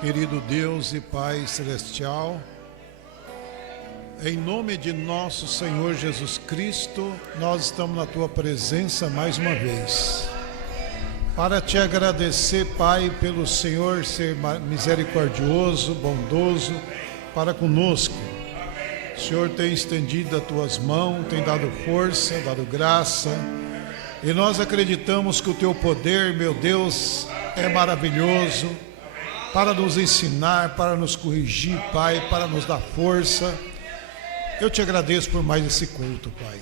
Querido Deus e Pai Celestial, em nome de nosso Senhor Jesus Cristo, nós estamos na Tua presença mais uma vez, para Te agradecer, Pai, pelo Senhor ser misericordioso, bondoso para conosco. O Senhor tem estendido as Tuas mãos, tem dado força, dado graça, e nós acreditamos que o Teu poder, meu Deus, é maravilhoso, para nos ensinar, para nos corrigir, Pai, para nos dar força. Eu Te agradeço por mais esse culto, Pai.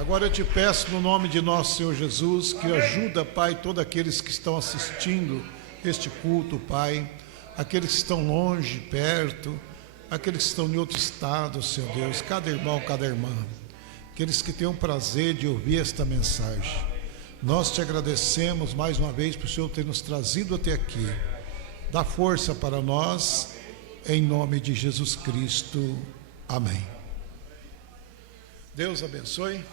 Agora eu Te peço no nome de nosso Senhor Jesus, que ajuda, Pai, todos aqueles que estão assistindo este culto, Pai, aqueles que estão longe, perto, aqueles que estão em outro estado, Senhor Deus, cada irmão, cada irmã, aqueles que têm o prazer de ouvir esta mensagem. Nós Te agradecemos mais uma vez por o Senhor ter nos trazido até aqui. Dá força para nós, em nome de Jesus Cristo. Amém. Deus abençoe.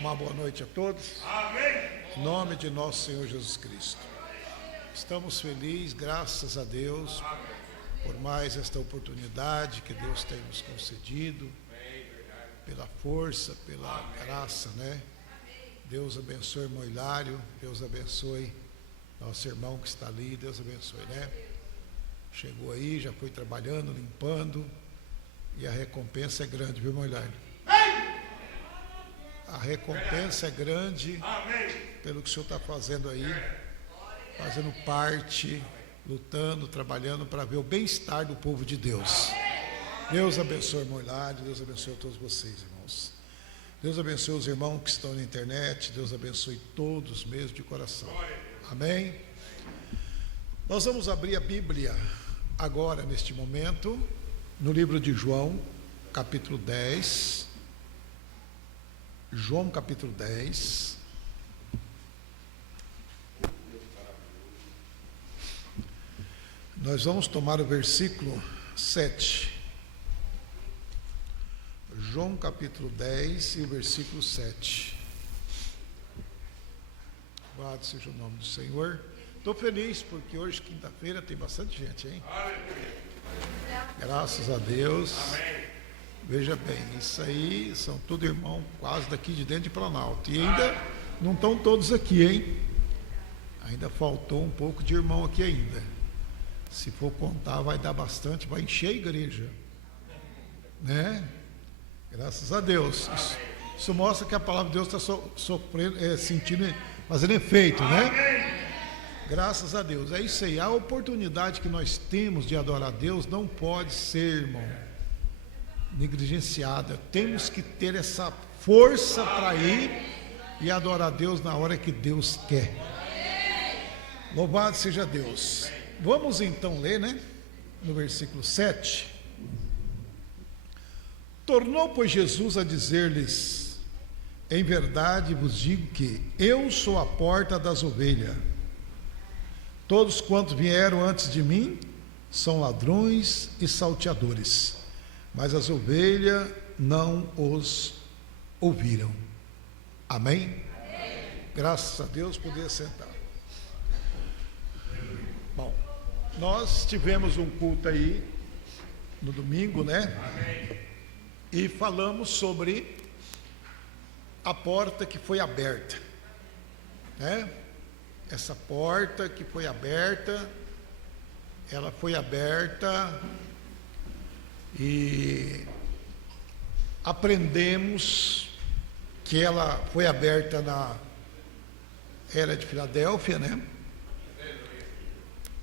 Uma boa noite a todos. Em nome de nosso Senhor Jesus Cristo. Estamos felizes, graças a Deus, por mais esta oportunidade que Deus tem nos concedido, pela força, pela graça, né? Deus abençoe o irmão Hilário, Deus abençoe nosso irmão que está ali, Deus abençoe, né? Chegou aí, já foi trabalhando, limpando, e a recompensa é grande, viu, irmão Hilário? A recompensa é grande pelo que o senhor está fazendo aí, fazendo parte, lutando, trabalhando para ver o bem-estar do povo de Deus. Deus abençoe o irmão Hilário, Deus abençoe a todos vocês, irmãos. Deus abençoe os irmãos que estão na internet, Deus abençoe todos mesmo de coração. Amém? Nós vamos abrir a Bíblia agora, neste momento, no livro de João, capítulo 10. João, capítulo 10. Nós vamos tomar o versículo 7. João, capítulo 10 e o versículo 7. Louvado seja o nome do Senhor. Estou feliz porque hoje, quinta-feira, tem bastante gente, hein? Graças a Deus. Veja bem, isso aí são tudo irmão quase daqui de dentro de Planalto. E ainda não estão todos aqui, hein? Ainda faltou um pouco de irmão aqui ainda. Se for contar, vai dar bastante, vai encher a igreja, né? Graças a Deus. Isso mostra que a palavra de Deus está sofrendo, sentindo, fazendo efeito, né? Graças a Deus. É isso aí. A oportunidade que nós temos de adorar a Deus não pode ser, irmão, negligenciada. Temos que ter essa força para ir e adorar a Deus na hora que Deus quer. Louvado seja Deus. Vamos então ler, né? No versículo 7. Tornou, pois, Jesus a dizer-lhes: em verdade vos digo que eu sou a porta das ovelhas. Todos quantos vieram antes de mim são ladrões e salteadores, mas as ovelhas não os ouviram. Amém? Graças a Deus, poder sentar. Bom, nós tivemos um culto aí no domingo, né? E falamos sobre a porta que foi aberta, né? Essa porta que foi aberta, ela foi aberta e aprendemos que ela foi aberta na era de Filadélfia, né?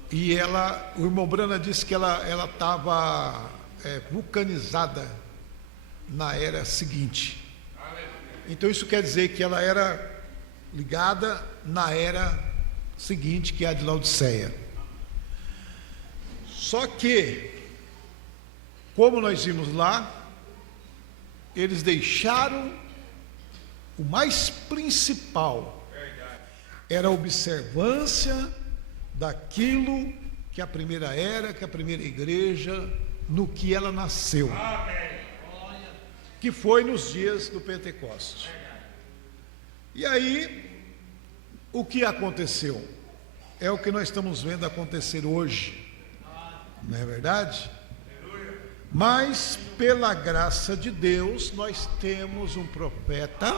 E ela, o irmão Brana disse que ela estava vulcanizada na era seguinte. Então isso quer dizer que ela era ligada na era seguinte, que é a de Laodiceia. Só que, como nós vimos lá, eles deixaram o mais principal, era a observância daquilo que a primeira era, que a primeira igreja, no que ela nasceu, que foi nos dias do Pentecoste. E aí, o que aconteceu? É o que nós estamos vendo acontecer hoje. Não é verdade? Mas pela graça de Deus nós temos um profeta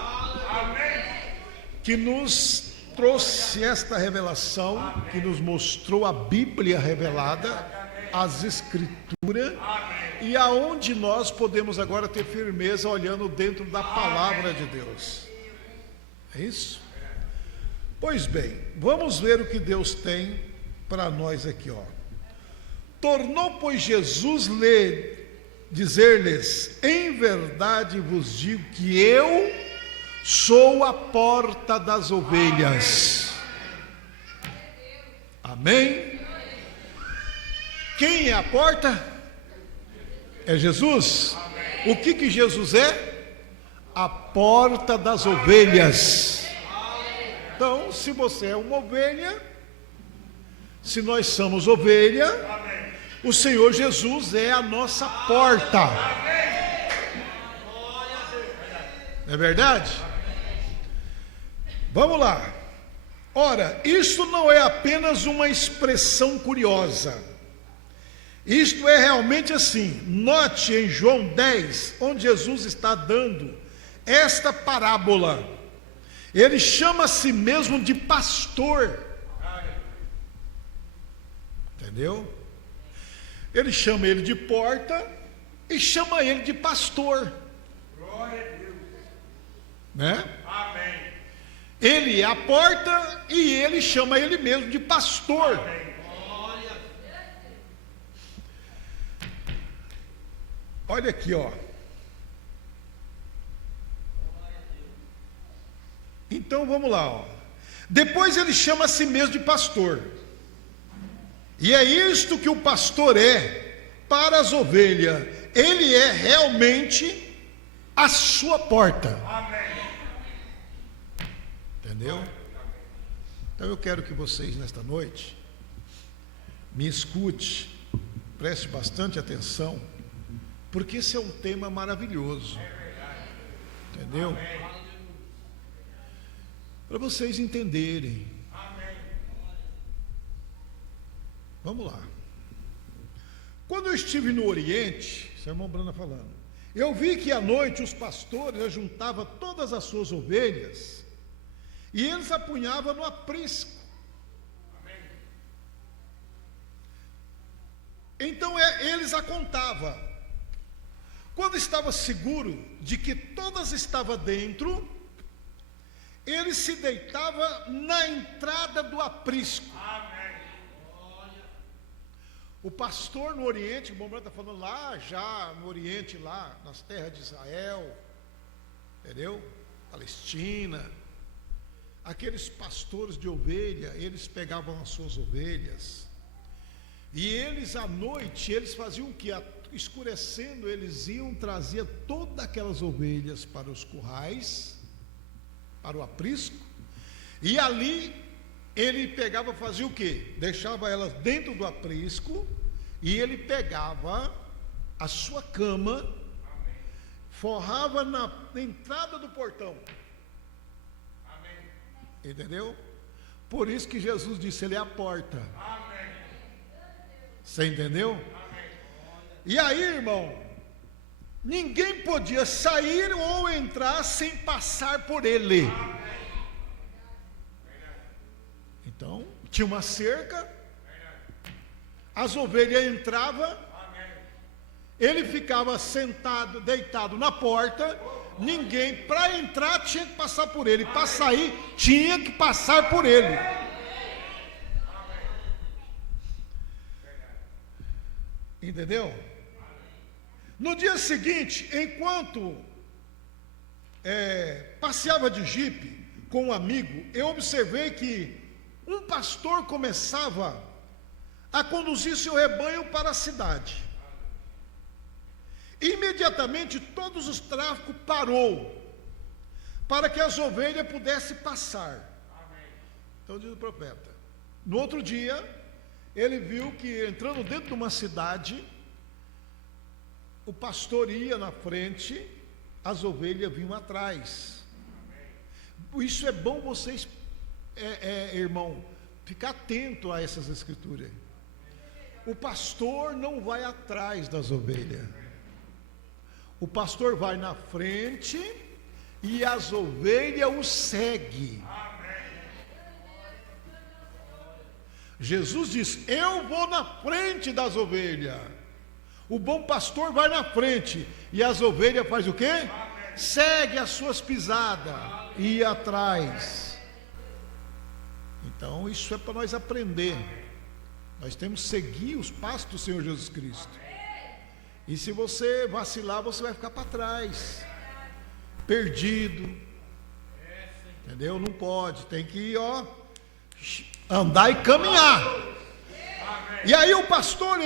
que nos trouxe esta revelação, que nos mostrou a Bíblia revelada, as Escrituras, e aonde nós podemos agora ter firmeza olhando dentro da palavra de Deus. É isso? Pois bem, vamos ver o que Deus tem para nós aqui, ó. Tornou, pois, Jesus dizer-lhes: em verdade vos digo que eu sou a porta das ovelhas. Amém? Quem é a porta? É Jesus. O que Jesus é? A porta das ovelhas. Então, se você é uma ovelha, se nós somos ovelha, o Senhor Jesus é a nossa porta. Não é verdade? Vamos lá. Ora, isto não é apenas uma expressão curiosa. Isto é realmente assim. Note em João 10, onde Jesus está dando esta parábola. Ele chama a si mesmo de pastor. Entendeu? Ele chama ele de porta e chama ele de pastor. Glória a Deus. Né? Amém. Ele é a porta e ele chama ele mesmo de pastor. Amém. Olha aqui, ó. Então vamos lá, ó. Depois ele chama a si mesmo de pastor. E é isto que o pastor é para as ovelhas. Ele é realmente a sua porta. Entendeu? Então eu quero que vocês nesta noite me escute, preste bastante atenção, porque esse é um tema maravilhoso. Entendeu? Para vocês entenderem. Vamos lá. Quando eu estive no Oriente, seu irmão Brana falando, eu vi que à noite os pastores ajuntavam todas as suas ovelhas e eles apunhavam no aprisco. Então eles a contavam. Quando estava seguro de que todas estavam dentro, ele se deitava na entrada do aprisco. O pastor no Oriente, o Bombrão está falando lá, já no Oriente, lá nas terras de Israel, entendeu? Palestina, aqueles pastores de ovelha, eles pegavam as suas ovelhas, e eles à noite, eles faziam o que? Escurecendo, eles iam trazer todas aquelas ovelhas para os currais, para o aprisco, e ali ele pegava, fazia o quê? Deixava elas dentro do aprisco, e ele pegava a sua cama, forrava na entrada do portão. Entendeu? Por isso que Jesus disse, ele é a porta. Você entendeu? E aí, irmão, ninguém podia sair ou entrar sem passar por ele. Então, tinha uma cerca, as ovelhas entravam, ele ficava sentado, deitado na porta, ninguém, para entrar tinha que passar por ele, para sair tinha que passar por ele. Entendeu? No dia seguinte, enquanto passeava de jipe com um amigo, eu observei que um pastor começava a conduzir seu rebanho para a cidade. Imediatamente todos os tráficos parou para que as ovelhas pudessem passar. Então diz o profeta. No outro dia, ele viu que entrando dentro de uma cidade, o pastor ia na frente, as ovelhas vinham atrás. Isso é bom vocês, irmão, ficar atento a essas escrituras. o pastor não vai atrás das ovelhas. O pastor vai na frente e as ovelhas o seguem. Jesus diz: eu vou na frente das ovelhas. O bom pastor vai na frente e as ovelhas faz o quê? Segue as suas pisadas e ir atrás. Então isso é para nós aprender. Nós temos que seguir os passos do Senhor Jesus Cristo. E se você vacilar, você vai ficar para trás, perdido. Entendeu? Não pode, tem que ir, andar e caminhar. E aí o pastor,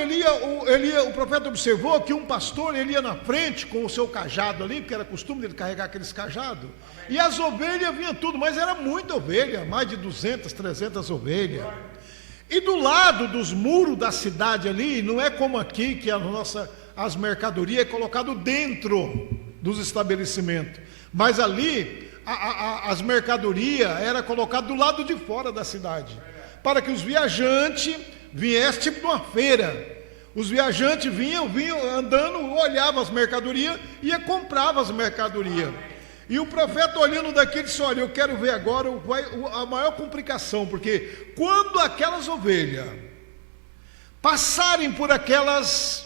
o profeta observou que um pastor, ele ia na frente com o seu cajado ali, porque era costume dele carregar aqueles cajados, e as ovelhas vinham tudo, mas era muita ovelha, mais de 200, 300 ovelhas. E do lado dos muros da cidade ali, não é como aqui, que as mercadorias é colocado dentro dos estabelecimentos, mas ali as mercadorias era colocado do lado de fora da cidade, para que os viajantes viessem tipo de uma feira. Os viajantes vinham andando, olhavam as mercadorias e compravam as mercadorias. E o profeta, olhando daqui, disse: olha, eu quero ver agora a maior complicação, porque quando aquelas ovelhas passarem por aquelas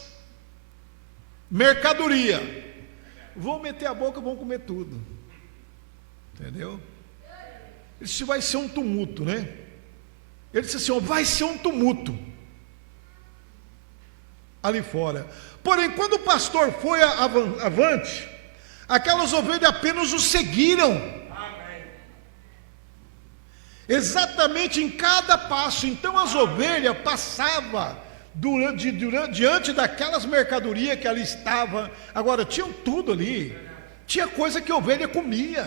mercadorias, vão meter a boca, vão comer tudo. Entendeu? Isso vai ser um tumulto, né? Ele disse assim: vai ser um tumulto ali fora. Porém, quando o pastor foi avante, aquelas ovelhas apenas o seguiram. Amém. Exatamente em cada passo. Então as ovelhas passavam diante daquelas mercadorias que ali estavam. Agora, tinham tudo ali. Tinha coisa que a ovelha comia,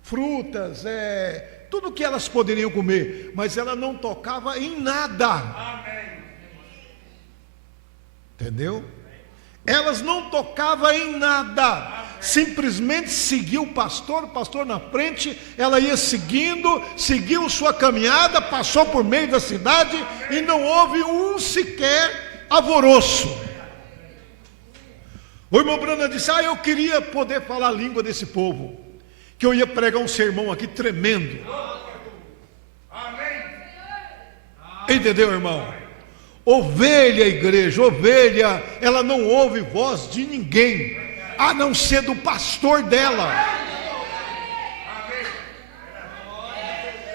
frutas, tudo que elas poderiam comer, mas ela não tocava em nada. Entendeu? Elas não tocavam em nada, simplesmente seguiu o pastor na frente, ela ia seguiu sua caminhada, passou por meio da cidade e não houve um sequer alvoroço. O irmão Brana disse: eu queria poder falar a língua desse povo, que eu ia pregar um sermão aqui tremendo. Entendeu, irmão? Ovelha, igreja, ovelha, ela não ouve voz de ninguém, a não ser do pastor dela.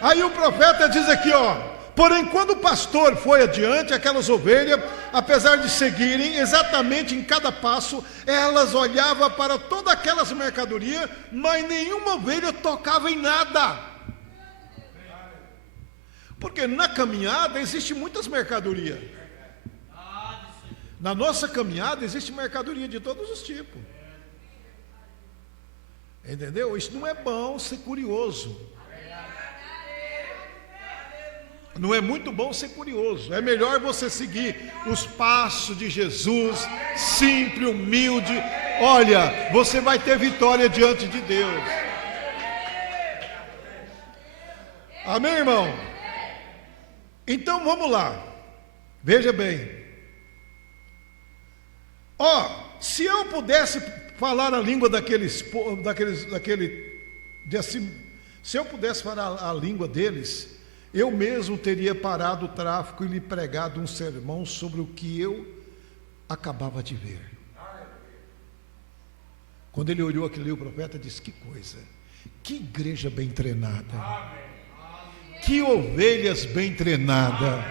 Aí o profeta diz aqui, porém quando o pastor foi adiante, aquelas ovelhas, apesar de seguirem exatamente em cada passo, elas olhavam para todas aquelas mercadorias, mas nenhuma ovelha tocava em nada. Porque na caminhada existe muitas mercadorias. Na nossa caminhada existe mercadoria de todos os tipos. Entendeu? Isso não é bom ser curioso. Não é muito bom ser curioso. É melhor você seguir os passos de Jesus, simples, humilde. Olha, você vai ter vitória diante de Deus. Amém, irmão? Então vamos lá. Veja bem. Se eu pudesse falar a língua se eu pudesse falar a língua deles, eu mesmo teria parado o tráfico e lhe pregado um sermão sobre o que eu acabava de ver. Quando ele olhou aquele o profeta, disse: que coisa, que igreja bem treinada, que ovelhas bem treinadas.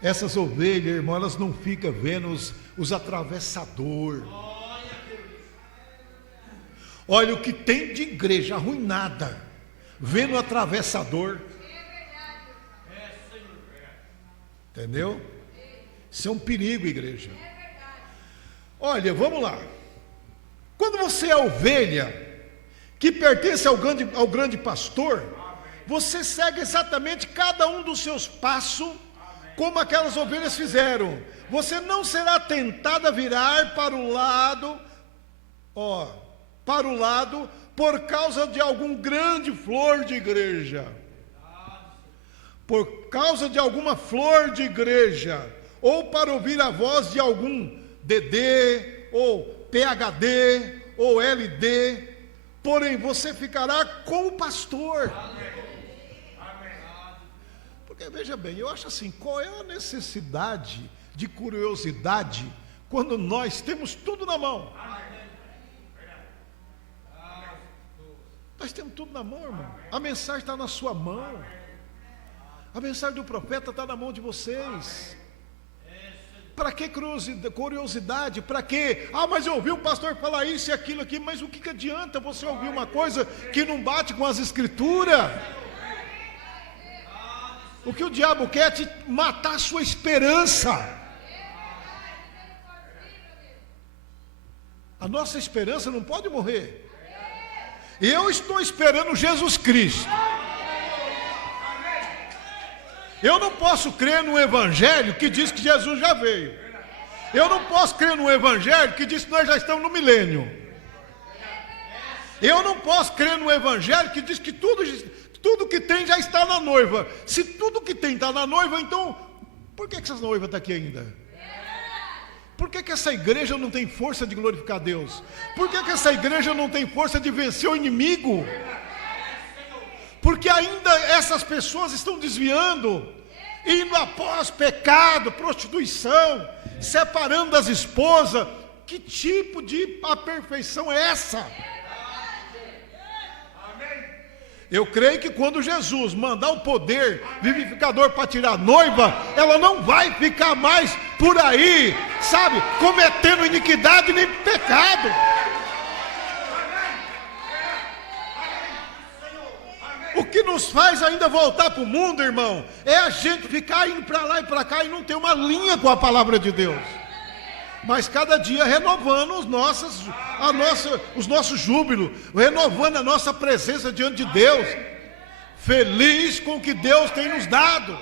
Essas ovelhas, irmão, elas não ficam vendo os atravessadores. Olha o que tem de igreja arruinada, vendo o atravessador. Entendeu? Isso é um perigo, igreja. Olha, vamos lá. Quando você é ovelha que pertence ao grande pastor, você segue exatamente cada um dos seus passos, como aquelas ovelhas fizeram. Você não será tentado a virar para o lado, por causa de algum grande flor de igreja. por causa de alguma flor de igreja, ou para ouvir a voz de algum DD, ou PhD, ou LD, porém você ficará com o pastor. Porque veja bem, eu acho assim, qual é a necessidade de curiosidade quando nós temos tudo na mão? Nós temos tudo na mão, irmão. A mensagem está na sua mão. A mensagem do profeta está na mão de vocês. Para que curiosidade? Para que? Mas eu ouvi o pastor falar isso e aquilo aqui. Mas o que adianta você ouvir uma coisa que não bate com as escrituras? O que o diabo quer é te matar a sua esperança. A nossa esperança não pode morrer. Eu estou esperando Jesus Cristo. Eu não posso crer num evangelho que diz que Jesus já veio. Eu não posso crer num evangelho que diz que nós já estamos no milênio. Eu não posso crer num evangelho que diz que tudo que tem já está na noiva. Se tudo que tem está na noiva, então por que essa noiva está aqui ainda? Por que essa igreja não tem força de glorificar Deus? Por que essa igreja não tem força de vencer o inimigo? Porque ainda essas pessoas estão desviando, indo após pecado, prostituição, separando das esposas. Que tipo de perfeição é essa? Eu creio que quando Jesus mandar o poder vivificador para tirar a noiva, ela não vai ficar mais por aí, sabe, cometendo iniquidade nem pecado. O que nos faz ainda voltar para o mundo, irmão, é a gente ficar indo para lá e para cá e não ter uma linha com a palavra de Deus. Mas cada dia renovando os nossos júbilos, renovando a nossa presença diante de Deus, feliz com o que Deus tem nos dado.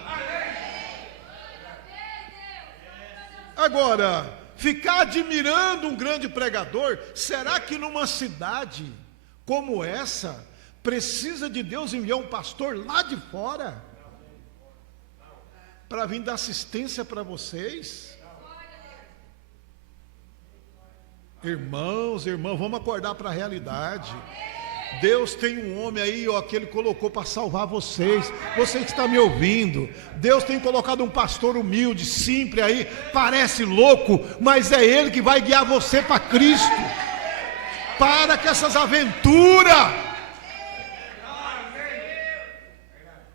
Agora, ficar admirando um grande pregador, será que numa cidade como essa, precisa de Deus enviar um pastor lá de fora, para vir dar assistência para vocês? Irmãos, vamos acordar para a realidade. Deus tem um homem aí, que Ele colocou para salvar vocês. Você que está me ouvindo, Deus tem colocado um pastor humilde, simples aí, parece louco, mas é Ele que vai guiar você para Cristo. Para com essas aventuras.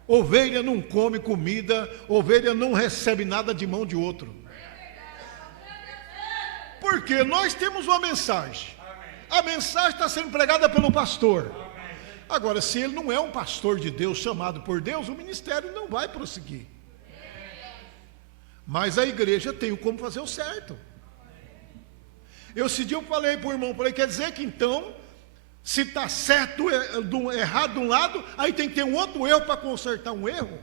Ovelha não come comida, ovelha não recebe nada de mão de outro. Porque nós temos uma mensagem. A mensagem está sendo pregada pelo pastor. Agora, se ele não é um pastor de Deus, chamado por Deus, o ministério não vai prosseguir. Mas a igreja tem como fazer o certo. Esse dia eu falei para o irmão, quer dizer que então, se está certo, errado de um lado, aí tem que ter um outro erro para consertar um erro?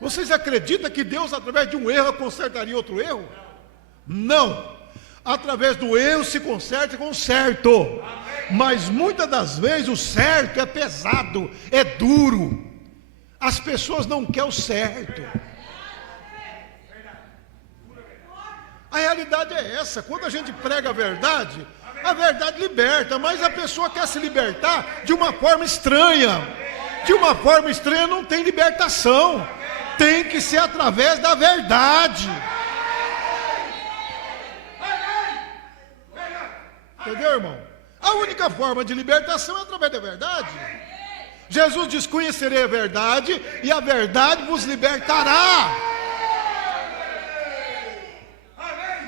Vocês acreditam que Deus, através de um erro, consertaria outro erro? Não. Através do erro se conserta com o certo. Mas muitas das vezes o certo é pesado, é duro. As pessoas não querem o certo. A realidade é essa. Quando a gente prega a verdade liberta, mas a pessoa quer se libertar de uma forma estranha. De uma forma estranha não tem libertação. Tem que ser através da verdade. Entendeu, irmão? A única forma de libertação é através da verdade. Jesus diz: conhecerei a verdade, e a verdade vos libertará.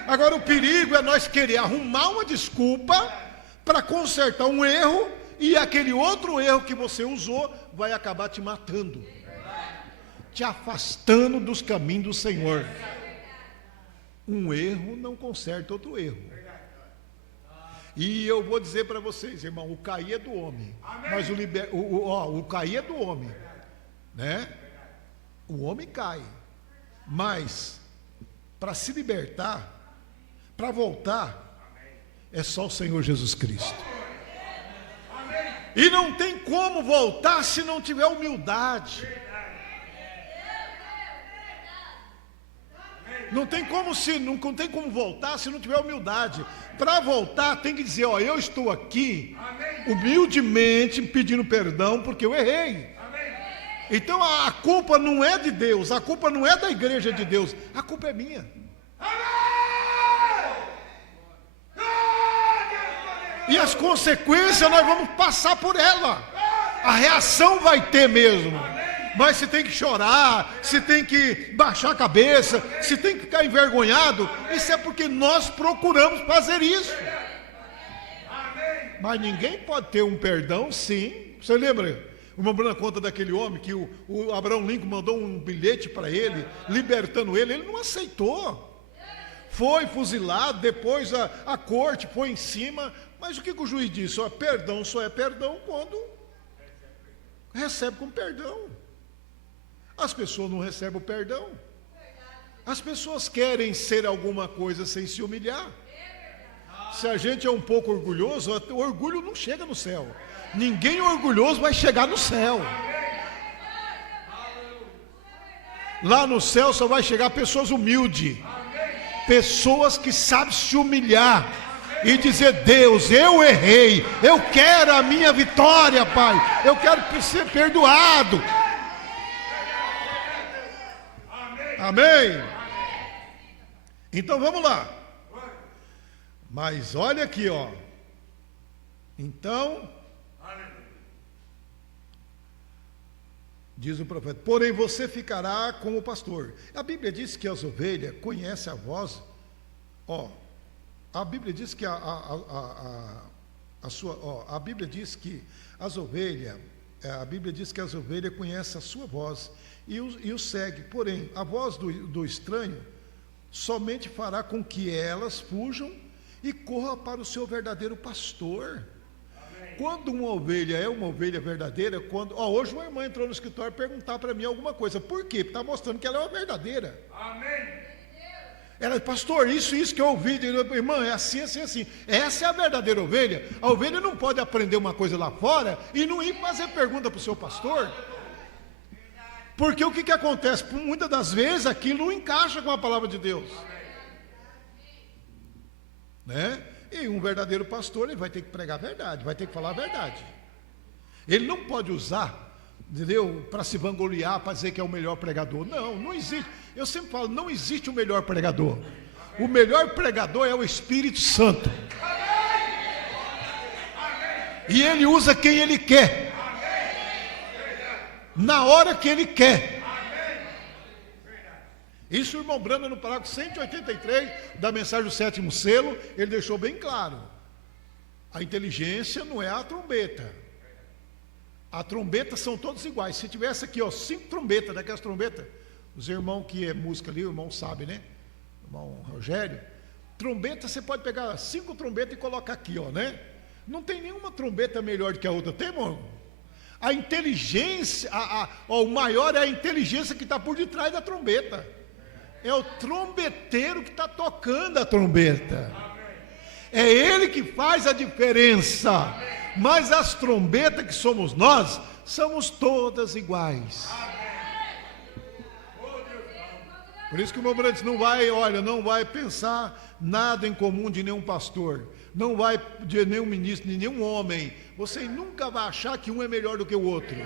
Agora o perigo é nós querer arrumar uma desculpa para consertar um erro, e aquele outro erro que você usou vai acabar te matando, te afastando dos caminhos do Senhor. Um erro não conserta outro erro. E eu vou dizer para vocês, irmão, o cair é do homem. Mas o cair é do homem, né? O homem cai. Mas para se libertar, para voltar, é só o Senhor Jesus Cristo. E não tem como voltar se não tiver humildade. Não tem como voltar se não tiver humildade. Para voltar tem que dizer, ó, eu estou aqui humildemente pedindo perdão porque eu errei. Então a culpa não é de Deus, a culpa não é da igreja de Deus, a culpa é minha. E as consequências nós vamos passar por ela. A reação vai ter mesmo. Mas se tem que chorar, se tem que baixar a cabeça, se tem que ficar envergonhado, isso é porque nós procuramos fazer isso. Mas ninguém pode ter um perdão, sim. Você lembra? O irmão Bruno conta daquele homem que o Abraham Lincoln mandou um bilhete para ele, libertando ele não aceitou. Foi fuzilado, depois a corte foi em cima. Mas o que o juiz disse? Perdão só é perdão quando recebe com perdão. As pessoas não recebem o perdão. As pessoas querem ser alguma coisa sem se humilhar. Se a gente é um pouco orgulhoso, o orgulho não chega no céu. Ninguém orgulhoso vai chegar no céu. Lá no céu só vai chegar pessoas humildes. Pessoas que sabem se humilhar e dizer, Deus, eu errei, eu quero a minha vitória, Pai, eu quero ser perdoado. Amém? Então vamos lá. Mas olha aqui, ó. Então, diz o profeta, porém você ficará como pastor. A Bíblia diz que as ovelhas conhecem a voz. Ó, a Bíblia diz que a Bíblia diz que as ovelhas, a Bíblia diz que as ovelhas conhecem a sua voz e o segue. Porém, a voz do estranho somente fará com que elas fujam e corram para o seu verdadeiro pastor. Amém. Quando uma ovelha é uma ovelha verdadeira, hoje uma irmã entrou no escritório perguntar para mim alguma coisa. Por quê? Porque está mostrando que ela é uma verdadeira. Amém. Ela, pastor, isso que eu ouvi, irmã, é assim, assim, assim. Essa é a verdadeira ovelha. A ovelha não pode aprender uma coisa lá fora e não ir fazer pergunta para o seu pastor. Porque o que acontece? Muitas das vezes aquilo não encaixa com a palavra de Deus. Né? E um verdadeiro pastor, ele vai ter que pregar a verdade, vai ter que falar a verdade. Ele não pode usar, entendeu, para se vangloriar, para dizer que é o melhor pregador. Não existe. Eu sempre falo, não existe o melhor pregador. O melhor pregador é o Espírito Santo. E ele usa quem ele quer, na hora que ele quer. Isso o irmão Brando, no parágrafo 183 da mensagem do sétimo selo, ele deixou bem claro. A inteligência não é a trombeta. A trombeta são todos iguais. Se tivesse aqui, 5 trombetas, daquelas trombetas, os irmãos que é música ali, o irmão sabe, né? O irmão Rogério. Trombeta, você pode pegar 5 trombetas e colocar aqui, né? Não tem nenhuma trombeta melhor do que a outra, tem, irmão? A inteligência, o maior é a inteligência que está por detrás da trombeta. É o trombeteiro que está tocando a trombeta. É ele que faz a diferença. Mas as trombetas que somos nós, somos todas iguais. Por isso que o meu brother não vai pensar nada em comum de nenhum pastor. Não vai de nenhum ministro, de nenhum homem. Você nunca vai achar que um é melhor do que o outro.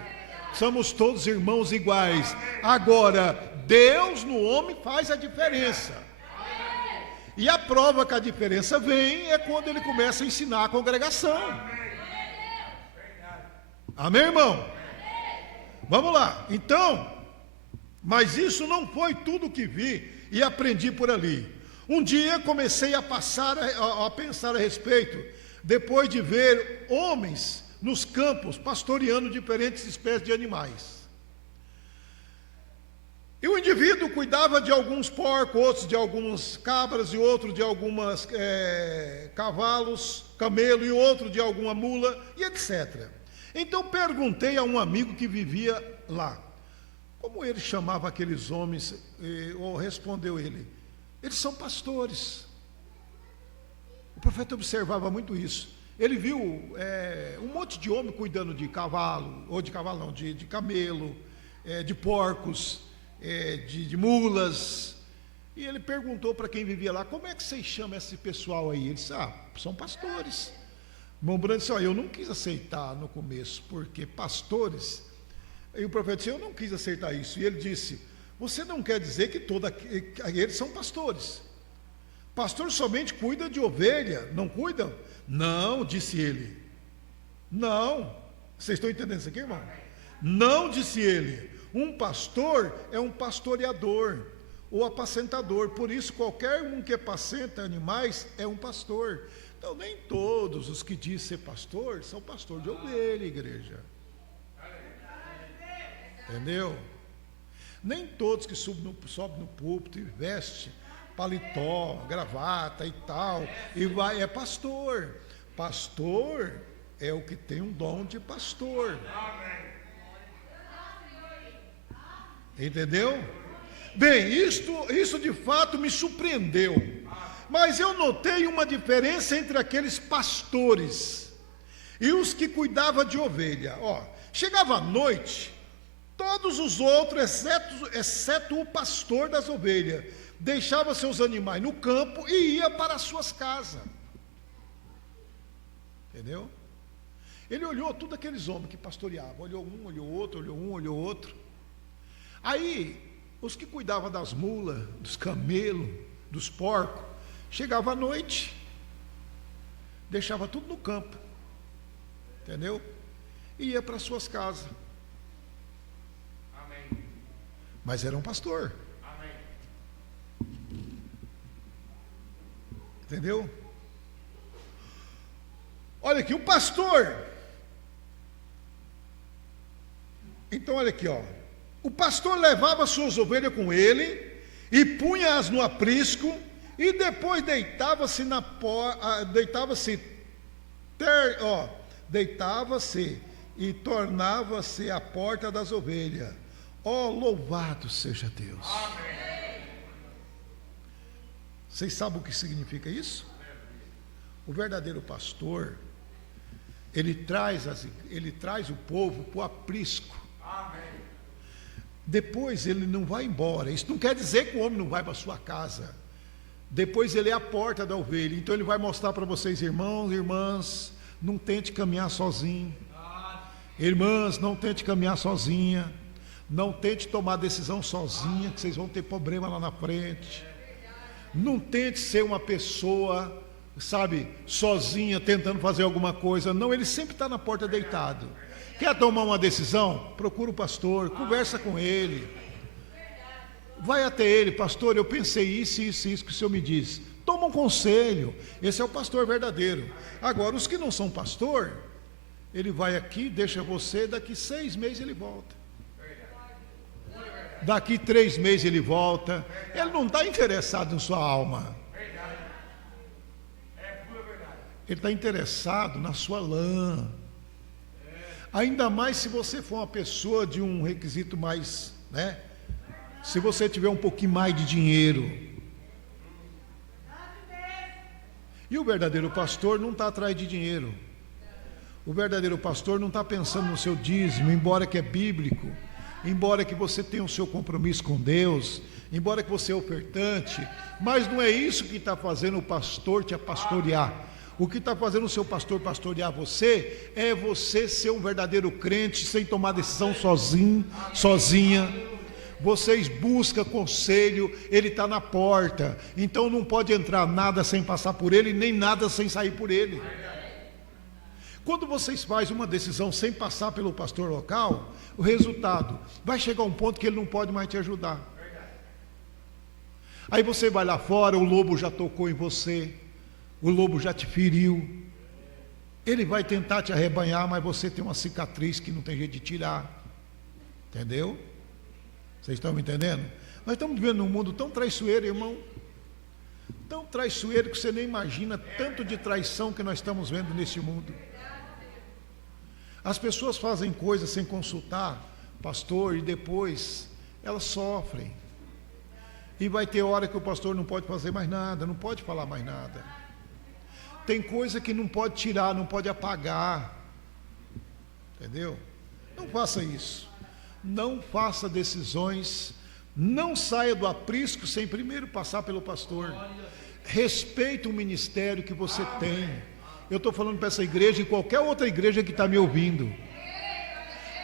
Somos todos irmãos iguais. Agora, Deus no homem faz a diferença. E a prova que a diferença vem é quando ele começa a ensinar a congregação. Amém, irmão? Vamos lá. Então, mas isso não foi tudo que vi e aprendi por ali. Um dia comecei a pensar a respeito, depois de ver homens nos campos pastoreando diferentes espécies de animais. E o indivíduo cuidava de alguns porcos, outros de algumas cabras, e outro de algumas cavalos, camelo, e outro de alguma mula, e etc. Então perguntei a um amigo que vivia lá, como ele chamava aqueles homens, ou respondeu ele, eles são pastores. O profeta observava muito isso. Ele viu um monte de homem cuidando de cavalo, ou de cavalo não, de camelo, de porcos, de mulas. E ele perguntou para quem vivia lá: como é que vocês chamam esse pessoal aí? Ele disse: são pastores. Irmão Brando disse: eu não quis aceitar no começo, porque pastores. E o profeta disse: eu não quis aceitar isso. E ele disse: você não quer dizer que eles são pastores? Pastor somente cuida de ovelha, não cuidam? Não, disse ele. Não. Vocês estão entendendo isso aqui, irmão? Não, disse ele. Um pastor é um pastoreador ou apacentador. Por isso, qualquer um que apacenta animais é um pastor. Então, nem todos os que dizem ser pastor são pastor de ovelha, igreja. Entendeu? Nem todos que sobem no púlpito e vestem paletó, gravata e tal, e vai, é pastor. Pastor é o que tem um dom de pastor. Entendeu? Bem, isso de fato me surpreendeu. Mas eu notei uma diferença entre aqueles pastores e os que cuidavam de ovelha. Chegava à noite, todos os outros, exceto o pastor das ovelhas, deixava seus animais no campo e ia para as suas casas. Entendeu? Ele olhou todos aqueles homens que pastoreavam, olhou um, olhou outro, olhou um, olhou outro. Aí, os que cuidavam das mulas, dos camelos, dos porcos, chegava à noite, deixava tudo no campo, entendeu? E ia para as suas casas. Amém. Mas era um pastor. Entendeu? Olha aqui, o pastor. Então, olha aqui, o pastor levava suas ovelhas com ele e punha-as no aprisco e depois deitava-se e tornava-se a porta das ovelhas. Louvado seja Deus. Amém. Vocês sabem o que significa isso? O verdadeiro pastor, ele traz o povo para o aprisco. Amém. Depois ele não vai embora. Isso não quer dizer que o homem não vai para a sua casa. Depois ele é a porta da ovelha. Então ele vai mostrar para vocês: irmãos e irmãs, não tente caminhar sozinho. Irmãs, não tente caminhar sozinha. Não tente tomar decisão sozinha, que vocês vão ter problema lá na frente. Não tente ser uma pessoa, sozinha, tentando fazer alguma coisa. Não, ele sempre está na porta deitado. Quer tomar uma decisão? Procura o pastor, conversa com ele. Vai até ele: pastor, eu pensei isso que o senhor me diz. Toma um conselho. Esse é o pastor verdadeiro. Agora, os que não são pastor, ele vai aqui, deixa você, daqui 6 meses ele volta. Daqui 3 meses ele volta. Ele não está interessado em sua alma. Ele está interessado na sua lã. Ainda mais se você for uma pessoa de um requisito mais, se você tiver um pouquinho mais de dinheiro. E o verdadeiro pastor não está atrás de dinheiro. O verdadeiro pastor não está pensando no seu dízimo, embora que é bíblico. Embora que você tenha o seu compromisso com Deus, embora que você é ofertante, mas não é isso que está fazendo o pastor te pastorear. O que está fazendo o seu pastor pastorear você é você ser um verdadeiro crente, sem tomar decisão sozinha. Vocês buscam conselho, ele está na porta, então não pode entrar nada sem passar por ele, nem nada sem sair por ele. Quando vocês fazem uma decisão sem passar pelo pastor local, o resultado vai chegar a um ponto que ele não pode mais te ajudar. Aí você vai lá fora, o lobo já tocou em você, o lobo já te feriu, ele vai tentar te arrebanhar, mas você tem uma cicatriz que não tem jeito de tirar. Entendeu? Vocês estão me entendendo? Nós estamos vivendo num mundo tão traiçoeiro, irmão, tão traiçoeiro que você nem imagina tanto de traição que nós estamos vendo nesse mundo. As pessoas fazem coisas sem consultar pastor e depois elas sofrem. E vai ter hora que o pastor não pode fazer mais nada, não pode falar mais nada. Tem coisa que não pode tirar, não pode apagar. Entendeu? Não faça isso. Não faça decisões. Não saia do aprisco sem primeiro passar pelo pastor. Respeite o ministério que você tem. Eu estou falando para essa igreja e qualquer outra igreja que está me ouvindo.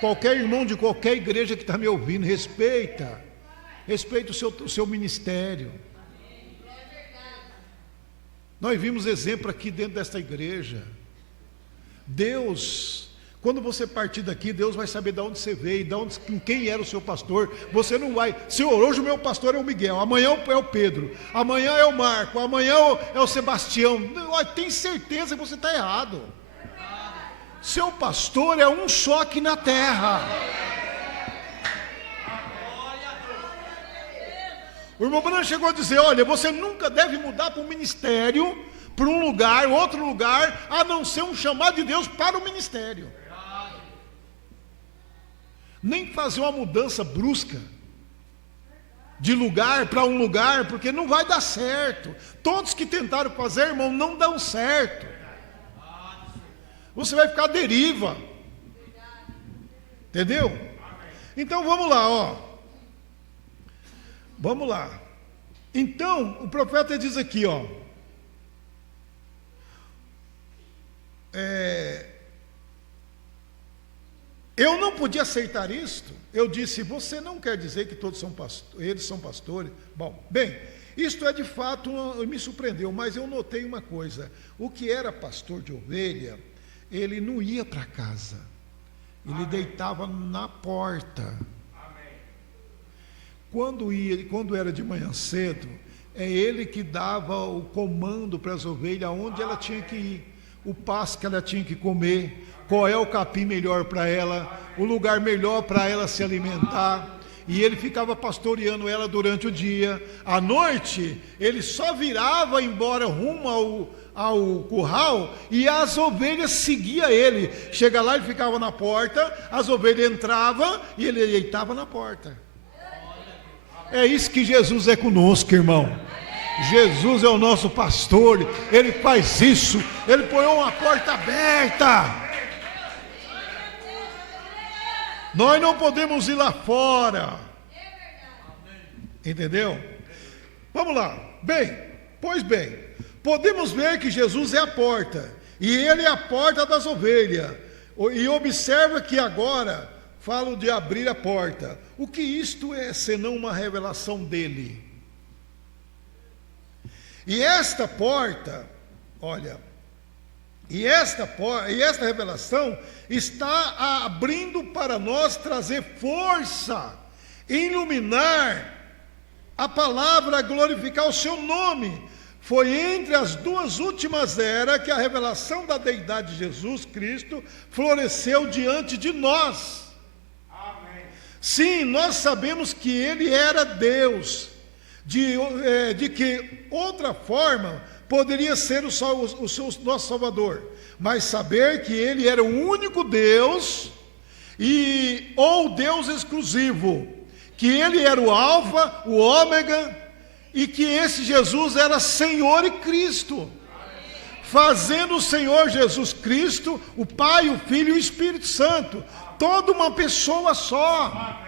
Qualquer irmão de qualquer igreja que está me ouvindo, respeita. Respeita o seu ministério. Nós vimos exemplo aqui dentro desta igreja. Deus, quando você partir daqui, Deus vai saber de onde você veio, quem era o seu pastor. Você não vai, Senhor, hoje o meu pastor é o Miguel, amanhã é o Pedro, amanhã é o Marco, amanhã é o Sebastião. Tem certeza que você está errado. Seu pastor é um só aqui na terra. O irmão Branham chegou a dizer, olha, você nunca deve mudar para um ministério, para um lugar, outro lugar, a não ser um chamado de Deus para o ministério. Nem fazer uma mudança brusca de lugar para um lugar, porque não vai dar certo. Todos que tentaram fazer, irmão, não dão certo. Você vai ficar à deriva. Entendeu? Então vamos lá, ó. Vamos lá. Então, o profeta diz aqui, ó. Eu não podia aceitar isto. Eu disse, você não quer dizer que todos são pastores, eles são pastores? Bem, isto é de fato, me surpreendeu, mas eu notei uma coisa. O que era pastor de ovelha, ele não ia para casa. Ele deitava na porta. Quando era de manhã cedo, é ele que dava o comando para as ovelhas, onde ela tinha que ir, o pasto que ela tinha que comer, qual é o capim melhor para ela, o lugar melhor para ela se alimentar. E ele ficava pastoreando ela durante o dia. À noite, ele só virava embora rumo ao curral, e as ovelhas seguiam ele. Chega lá, ele ficava na porta, as ovelhas entravam e ele deitava na porta. É isso que Jesus é conosco, irmão. Jesus é o nosso pastor, ele faz isso, ele põe uma porta aberta. Nós não podemos ir lá fora. Entendeu? Vamos lá. Pois bem, podemos ver que Jesus é a porta, e ele é a porta das ovelhas. E observa que agora falo de abrir a porta. O que isto é senão uma revelação dele? E esta porta, olha, e esta revelação está abrindo para nós trazer força, iluminar a palavra, glorificar o seu nome. Foi entre as duas últimas eras que a revelação da deidade de Jesus Cristo floresceu diante de nós. Amém. Sim, nós sabemos que ele era Deus, de que outra forma poderia ser o nosso Salvador, mas saber que ele era o único Deus, ou Deus exclusivo, que ele era o Alfa, o Ômega, e que esse Jesus era Senhor e Cristo, fazendo o Senhor Jesus Cristo, o Pai, o Filho e o Espírito Santo, toda uma pessoa só.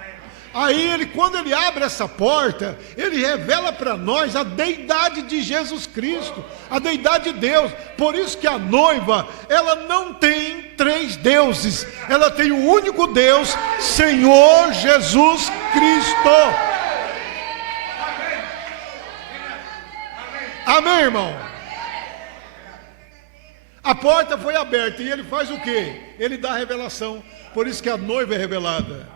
Aí quando ele abre essa porta, ele revela para nós a deidade de Jesus Cristo, a deidade de Deus. Por isso que a noiva, ela não tem três deuses, ela tem o único Deus, Senhor Jesus Cristo. Amém, irmão? A porta foi aberta e ele faz o quê? Ele dá a revelação. Por isso que a noiva é revelada.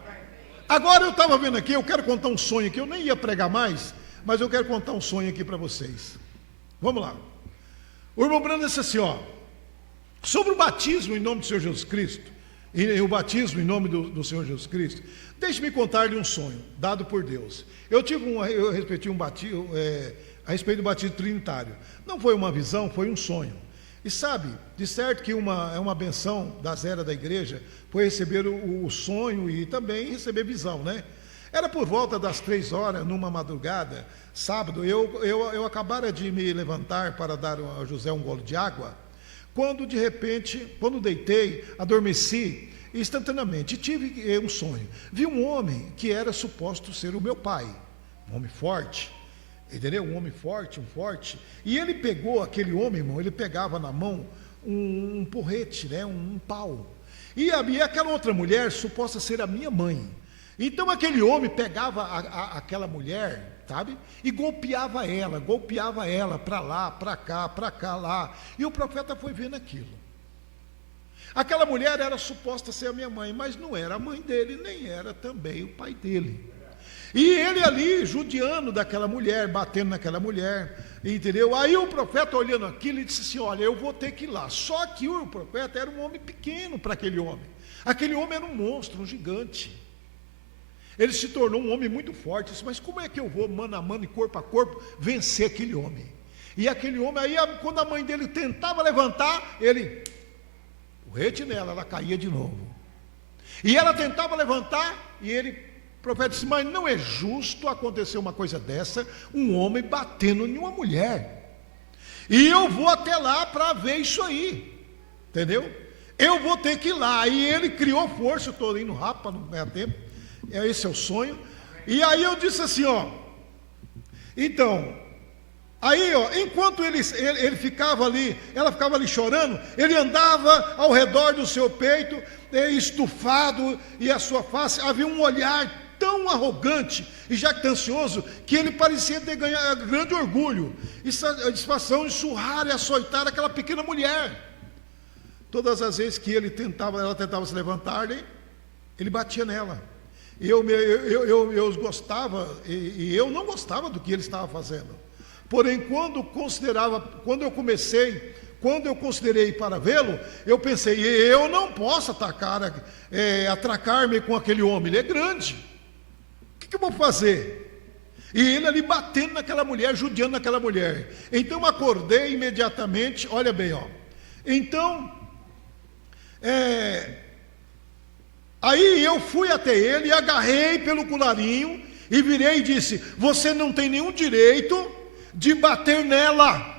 Agora eu estava vendo aqui, eu quero contar um sonho aqui. Eu nem ia pregar mais, mas eu quero contar um sonho aqui para vocês. Vamos lá. O irmão Branham disse assim, ó, sobre o batismo em nome do Senhor Jesus Cristo, e o batismo em nome do Senhor Jesus Cristo, deixe-me contar-lhe um sonho dado por Deus. Eu respeitei um batismo, a respeito do batismo trinitário. Não foi uma visão, foi um sonho. E sabe, de certo que é uma benção das eras da igreja, foi receber o sonho e também receber visão, né? Era por volta das 3 horas, numa madrugada, sábado, eu acabara de me levantar para dar a José um gole de água, quando de repente, quando deitei, adormeci, instantaneamente tive um sonho. Vi um homem que era suposto ser o meu pai, um homem forte, entendeu? Um homem forte, e ele pegou aquele homem, irmão, ele pegava na mão um porrete, né? Um pau, e aquela outra mulher suposta ser a minha mãe. Então aquele homem pegava aquela mulher, sabe? E golpeava ela para lá, para cá, lá. E o profeta foi vendo aquilo. Aquela mulher era suposta ser a minha mãe, mas não era a mãe dele, nem era também o pai dele. E ele ali, judiando daquela mulher, batendo naquela mulher, entendeu? Aí o profeta, olhando aquilo, ele disse assim: olha, eu vou ter que ir lá. Só que o profeta era um homem pequeno para aquele homem. Aquele homem era um monstro, um gigante. Ele se tornou um homem muito forte. Disse: mas como é que eu vou, mano a mano e corpo a corpo, vencer aquele homem? E aquele homem, aí quando a mãe dele tentava levantar, ele, porrete nela, ela caía de novo. E ela tentava levantar, e ele, o profeta disse: mas não é justo acontecer uma coisa dessa, um homem batendo em uma mulher. E eu vou até lá para ver isso aí, entendeu? Eu vou ter que ir lá. E ele criou força, eu estou indo rápido para não ganhar tempo. Esse é o sonho. E aí eu disse assim, ó, então, aí, ó, enquanto ele ficava ali, ela ficava ali chorando, ele andava ao redor do seu peito, estufado, e a sua face havia um olhar tão arrogante e jactancioso que ele parecia ter ganhado grande orgulho e satisfação em surrar e açoitar aquela pequena mulher. Todas as vezes que ela tentava se levantar, ele batia nela. Eu gostava, e eu não gostava do que ele estava fazendo. Porém, quando eu considerei para vê-lo, eu pensei: eu não posso atracar-me com aquele homem, ele é grande. O que eu vou fazer? E ele ali batendo naquela mulher, judiando naquela mulher. Então acordei imediatamente, olha bem, ó. Então, aí eu fui até ele e agarrei pelo colarinho e virei e disse: você não tem nenhum direito de bater nela.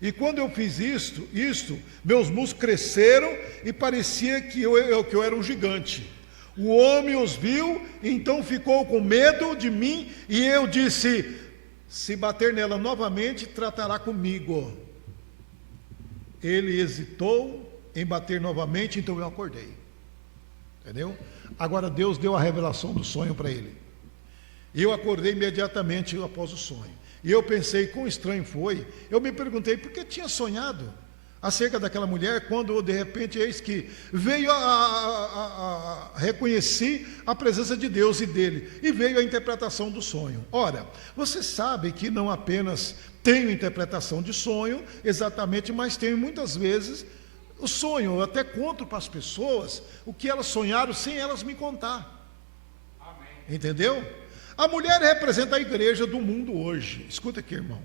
E quando eu fiz isto, meus músculos cresceram e parecia que eu era um gigante. O homem os viu, então ficou com medo de mim, e eu disse: se bater nela novamente, tratará comigo. Ele hesitou em bater novamente, então eu acordei. Entendeu? Agora Deus deu a revelação do sonho para ele. E eu acordei imediatamente após o sonho. E eu pensei, quão estranho foi. Eu me perguntei por que tinha sonhado acerca daquela mulher, quando de repente eis que veio reconheci a presença de Deus e dele, e veio a interpretação do sonho. Ora, você sabe que não apenas tenho interpretação de sonho, exatamente, mas tenho muitas vezes o sonho. Eu até conto para as pessoas o que elas sonharam sem elas me contar. Amém. Entendeu? A mulher representa a igreja do mundo hoje. Escuta aqui, irmão.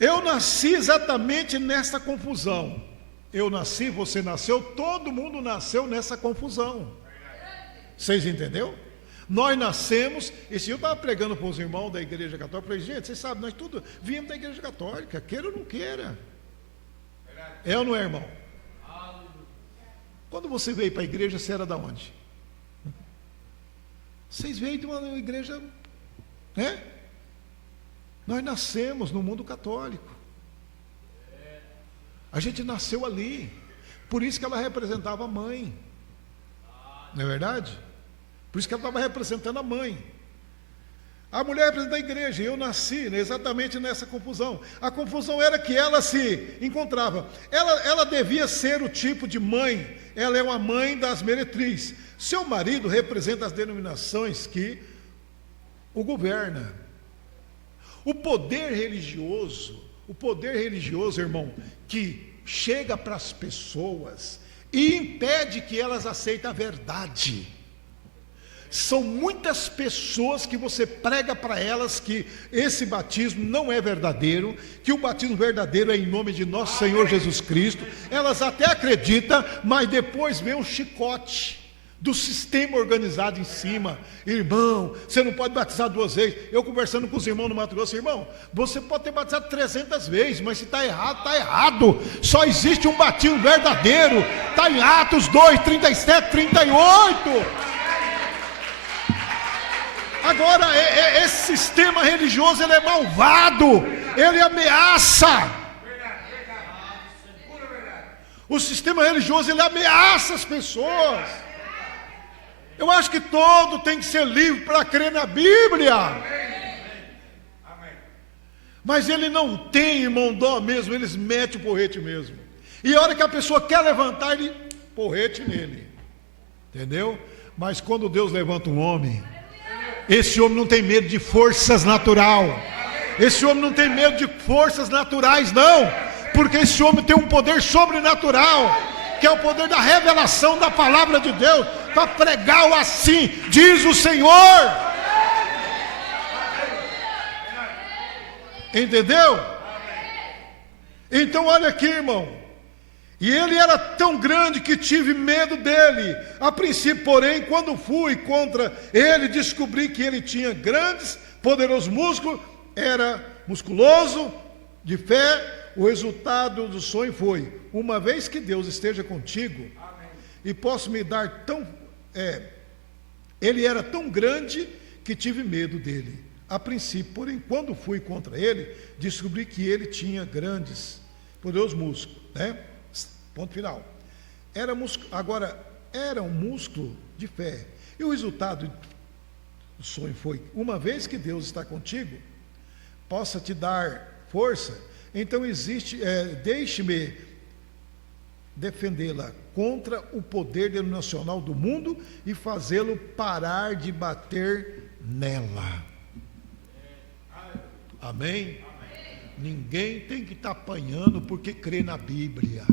Eu nasci exatamente nessa confusão. Eu nasci, você nasceu, todo mundo nasceu nessa confusão. Vocês entenderam? Nós nascemos. Esse dia eu estava pregando para os irmãos da igreja católica. Eu falei: gente, vocês sabem, nós tudo viemos da igreja católica, queira ou não queira. É ou não é, irmão? Quando você veio para a igreja, você era da onde? Vocês veio de uma igreja, né? Nós nascemos no mundo católico. A gente nasceu ali. Por isso que ela representava a mãe. Não é verdade? Por isso que ela estava representando a mãe. A mulher representa a igreja. E eu nasci exatamente nessa confusão. A confusão era que ela se encontrava. Ela devia ser o tipo de mãe. Ela é uma mãe das meretrizes. Seu marido representa as denominações que o governa. O poder religioso, irmão, que chega para as pessoas e impede que elas aceitem a verdade. São muitas pessoas que você prega para elas que esse batismo não é verdadeiro, que o batismo verdadeiro é em nome de nosso Senhor Jesus Cristo. Elas até acreditam, mas depois vem um chicote. do sistema organizado em cima. Irmão, você não pode batizar 2 vezes. Eu conversando com os irmãos no Mato Grosso, irmão, você pode ter batizado 300 vezes, mas se está errado, está errado. Só existe um batismo verdadeiro. Está em Atos 2, 37, 38. Agora, esse sistema religioso, ele é malvado, ele ameaça. O sistema religioso, ele ameaça as pessoas. Eu acho que todo tem que ser livre para crer na Bíblia. Mas ele não tem, irmão, dó mesmo, eles metem o porrete mesmo. E a hora que a pessoa quer levantar, ele porrete nele. Entendeu? Mas quando Deus levanta um homem, esse homem não tem medo de forças naturais. Esse homem não tem medo de forças naturais, não. Porque esse homem tem um poder sobrenatural, que é o poder da revelação da palavra de Deus, para pregar o assim, diz o Senhor. Entendeu? Então olha aqui, irmão. E ele era tão grande que tive medo dele. A princípio, porém, quando fui contra ele, descobri que ele tinha grandes, poderosos músculos, era musculoso, de fé. O resultado do sonho foi: uma vez que Deus esteja contigo, amém, e posso me dar tão... ele era tão grande que tive medo dele. A princípio, porém, quando fui contra ele, descobri que ele tinha grandes, poderosos músculos, né? Ponto final. Agora, era um músculo de fé. E o resultado do sonho foi: uma vez que Deus está contigo, possa te dar força, então deixe-me defendê-la contra o poder denominacional do mundo e fazê-lo parar de bater nela. Amém? Ninguém tem que estar apanhando porque crê na Bíblia.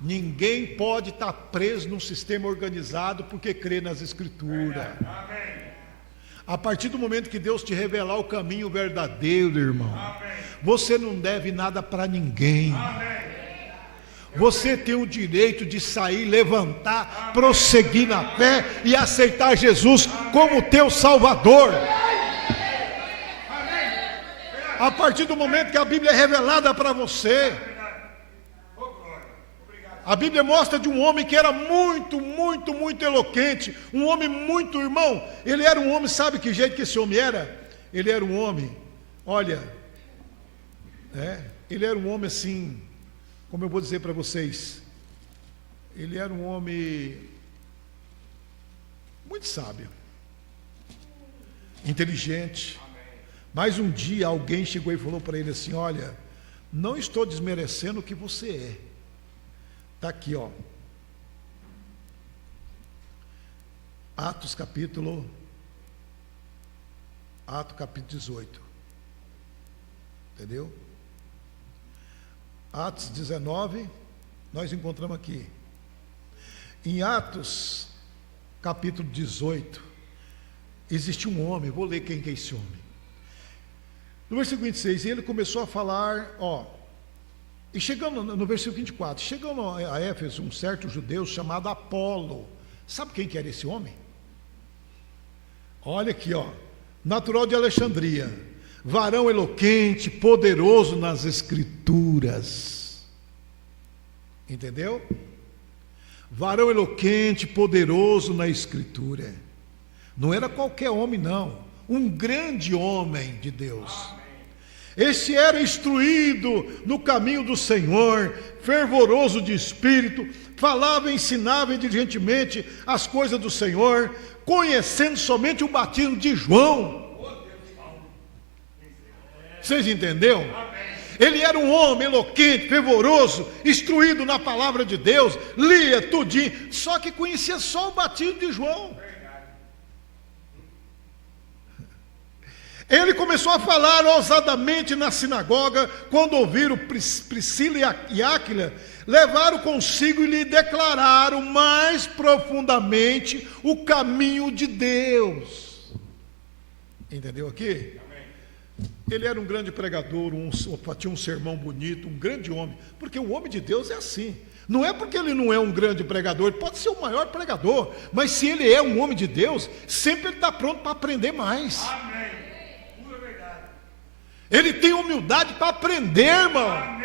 Ninguém pode estar preso num sistema organizado porque crê nas Escrituras. A partir do momento que Deus te revelar o caminho verdadeiro, irmão, você não deve nada para ninguém. Você tem o direito de sair, levantar, prosseguir na fé e aceitar Jesus como teu Salvador. A partir do momento que a Bíblia é revelada para você, a Bíblia mostra de um homem que era muito, muito, muito eloquente, um homem muito, irmão, ele era um homem, sabe que jeito que esse homem era? Ele era um homem, olha, ele era um homem assim, como eu vou dizer para vocês, ele era um homem muito sábio, inteligente, mas um dia alguém chegou e falou para ele assim: olha, não estou desmerecendo o que você é. Está aqui, ó. Atos capítulo 18. Entendeu? Atos 19, nós encontramos aqui. Em Atos capítulo 18, existe um homem, vou ler quem que é esse homem. No versículo 26, ele começou a falar, ó. E chegando no versículo 24, chegando a Éfeso, um certo judeu chamado Apolo. Sabe quem que era esse homem? Olha aqui, ó. Natural de Alexandria, varão eloquente, poderoso nas Escrituras. Entendeu? Varão eloquente, poderoso na Escritura. Não era qualquer homem, não. Um grande homem de Deus. Esse era instruído no caminho do Senhor, fervoroso de espírito, falava e ensinava diligentemente as coisas do Senhor, conhecendo somente o batismo de João. Vocês entenderam? Ele era um homem eloquente, fervoroso, instruído na palavra de Deus, lia tudinho, só que conhecia só o batismo de João. Ele começou a falar ousadamente na sinagoga. Quando ouviram Priscila e Áquila, levaram consigo e lhe declararam mais profundamente o caminho de Deus. Entendeu aqui? Ele era um grande pregador, tinha um sermão bonito, um grande homem, porque o homem de Deus é assim. Não é porque ele não é um grande pregador, ele pode ser o maior pregador, mas se ele é um homem de Deus, sempre ele está pronto para aprender mais. Amém. Pura verdade. Ele tem humildade para aprender, irmão. Amém.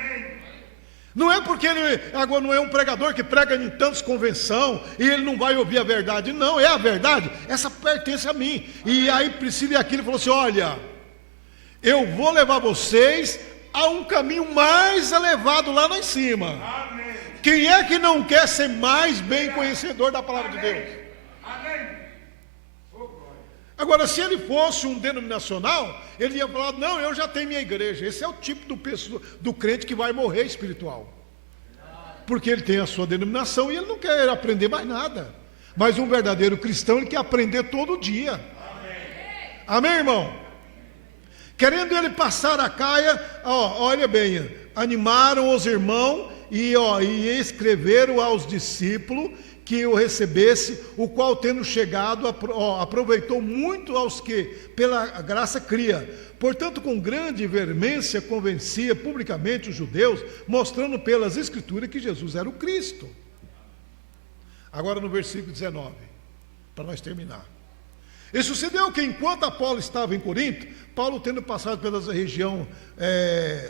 Não é porque ele agora não é um pregador que prega em tantas convenção e ele não vai ouvir a verdade. Não, é a verdade. Essa pertence a mim. E aí Priscila e Aquila falou assim: olha, eu vou levar vocês a um caminho mais elevado lá em cima. Amém. Quem é que não quer ser mais bem conhecedor da palavra de Deus? Amém. Oh, glória. Agora, se ele fosse um denominacional, ele ia falar: não, eu já tenho minha igreja. Esse é o tipo do crente que vai morrer espiritual, porque ele tem a sua denominação e ele não quer aprender mais nada. Mas um verdadeiro cristão, ele quer aprender todo dia. Amém, amém, irmão? Querendo ele passar a caia, olha bem, animaram os irmãos e escreveram aos discípulos que o recebesse, o qual, tendo chegado, aproveitou muito aos que pela graça cria. Portanto, com grande veemência convencia publicamente os judeus, mostrando pelas escrituras que Jesus era o Cristo. Agora no versículo 19, para nós terminar. E sucedeu que enquanto Apolo estava em Corinto, Paulo, tendo passado pela região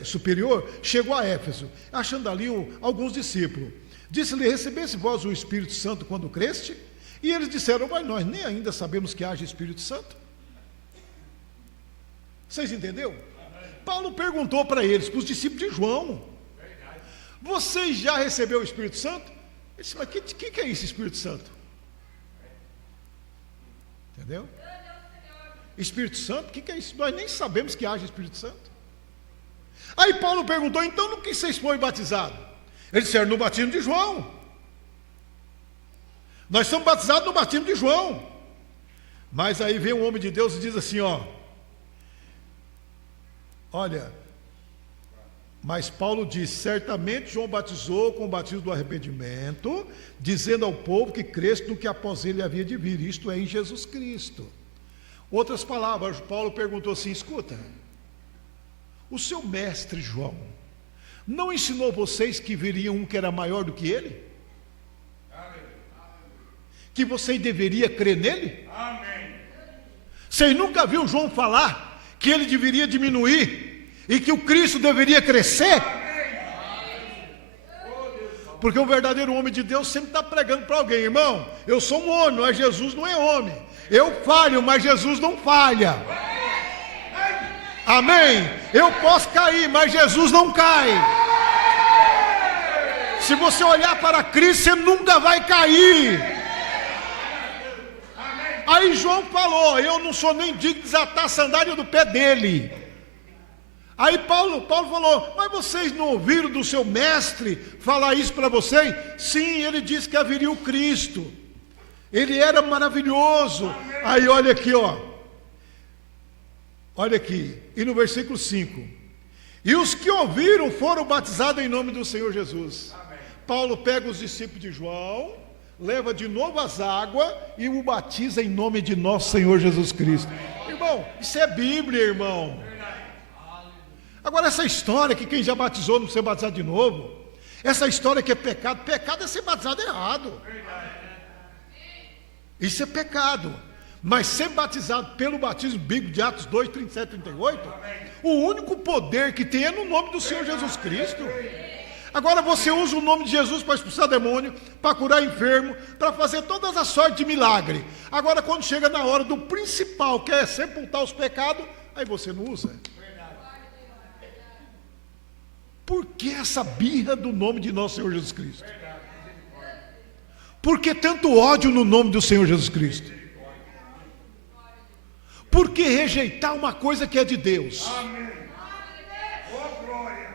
superior, chegou a Éfeso, achando ali alguns discípulos. Disse-lhe: recebesse vós o Espírito Santo quando creste? E eles disseram: mas nós nem ainda sabemos que haja Espírito Santo. Vocês entenderam? Paulo perguntou para eles, para os discípulos de João: vocês já receberam o Espírito Santo? Ele disse: mas o que é isso, Espírito Santo? Entendeu? Espírito Santo, o que é isso? Nós nem sabemos que haja Espírito Santo. Aí Paulo perguntou: então no que vocês foram batizados? Eles disseram: no batismo de João. Nós somos batizados no batismo de João. Mas aí vem um homem de Deus e diz assim: olha, mas Paulo diz: certamente João batizou com o batismo do arrependimento, dizendo ao povo que cresce no que após ele havia de vir, isto é, em Jesus Cristo. Outras palavras, Paulo perguntou assim: escuta, o seu mestre João não ensinou vocês que viria um que era maior do que ele? Amém. Que vocês deveriam crer nele? Amém. Vocês nunca viram João falar que ele deveria diminuir e que o Cristo deveria crescer? Amém. Porque um verdadeiro homem de Deus sempre está pregando para alguém: irmão, eu sou um homem, mas Jesus não é homem. Eu falho, mas Jesus não falha. Amém? Eu posso cair, mas Jesus não cai. Se você olhar para Cristo, você nunca vai cair. Aí João falou: eu não sou nem digno de desatar a sandália do pé dele. Aí Paulo falou: mas vocês não ouviram do seu mestre falar isso para vocês? Sim, ele disse que haveria o Cristo. Ele era maravilhoso. Aí olha aqui, olha aqui, e no versículo 5: e os que ouviram foram batizados em nome do Senhor Jesus. Amém. Paulo pega os discípulos de João, leva de novo as águas e o batiza em nome de nosso Senhor Jesus Cristo. Amém. Irmão, isso é Bíblia, irmão. Agora essa história que quem já batizou não precisa batizar de novo, essa história que é pecado é ser batizado errado. Isso é pecado. Mas ser batizado pelo batismo bíblico de Atos 2, 37, 38, o único poder que tem é no nome do Senhor Jesus Cristo. Agora você usa o nome de Jesus para expulsar demônio, para curar enfermo, para fazer todas as sortes de milagre. Agora quando chega na hora do principal, que é sepultar os pecados, aí você não usa. Por que essa birra do nome de nosso Senhor Jesus Cristo? Por que tanto ódio no nome do Senhor Jesus Cristo? Por que rejeitar uma coisa que é de Deus? Amém. Oh, glória.